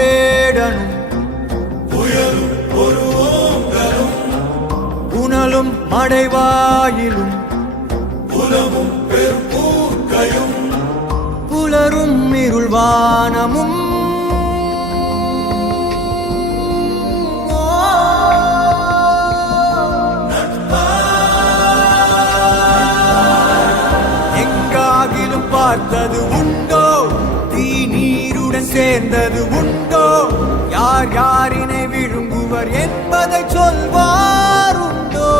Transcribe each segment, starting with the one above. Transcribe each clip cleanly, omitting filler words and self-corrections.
வேடனும் புயலும் ஒரு ஓங்கலும் புனலும் மடைவாயிலும் புலமும் பெரும்பூக்கையும் புலரும் இருள்வானமும் எங்காகிலும் பார்த்தது உண்டோ தீ நீருடன் சேர்ந்தது உண்டோ யார் யாரினை விழுங்குவர் என்பதை சொல்வார் உண்டோ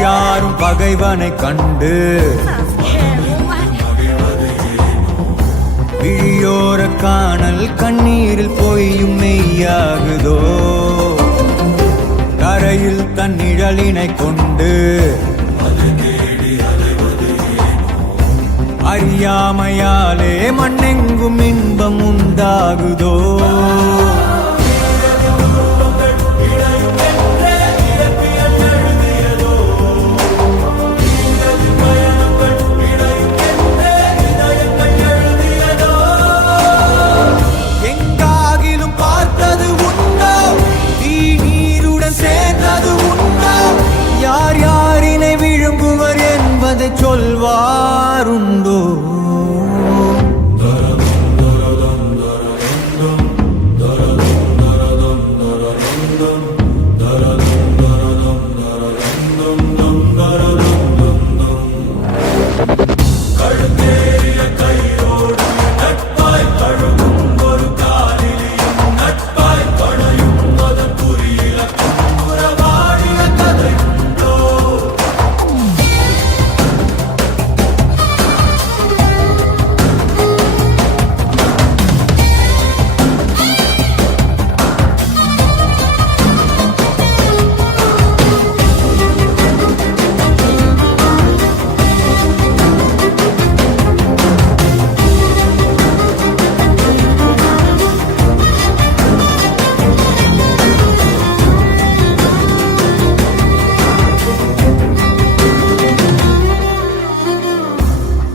யாரும் பகைவனை கண்டு விழியோர காணல் கண்ணீரில் பொய்யும் மெய்யாகுதோ கரையில் தன் நிழலினை கொண்டு அறியாமையாலே மண்ணெங்கும் இன்பம் உண்டாகுதோ சொல்வாருண்டோ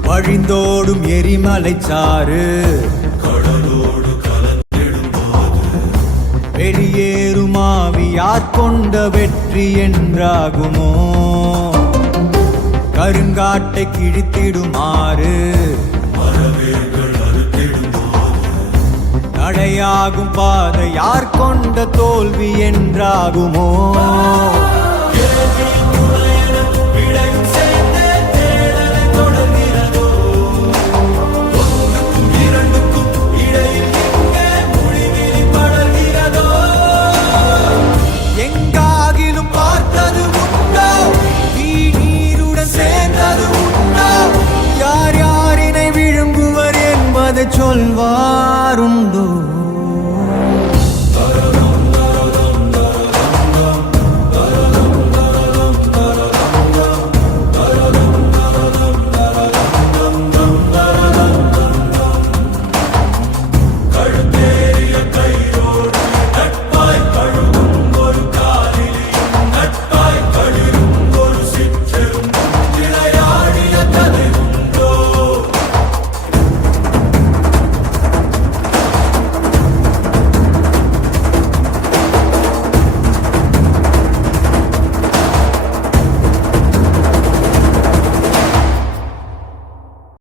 வழிந்தோடும் எரிமலை சாறு கடலோடு கலந்திடும்போது வெளியேறும் ஆவியார் கொண்ட வெற்றி என்றாகுமோ கருங்காட்டை கிழித்திடுமாறு தடையாகும் பாதை யார் கொண்ட தோல்வி என்றாகுமோ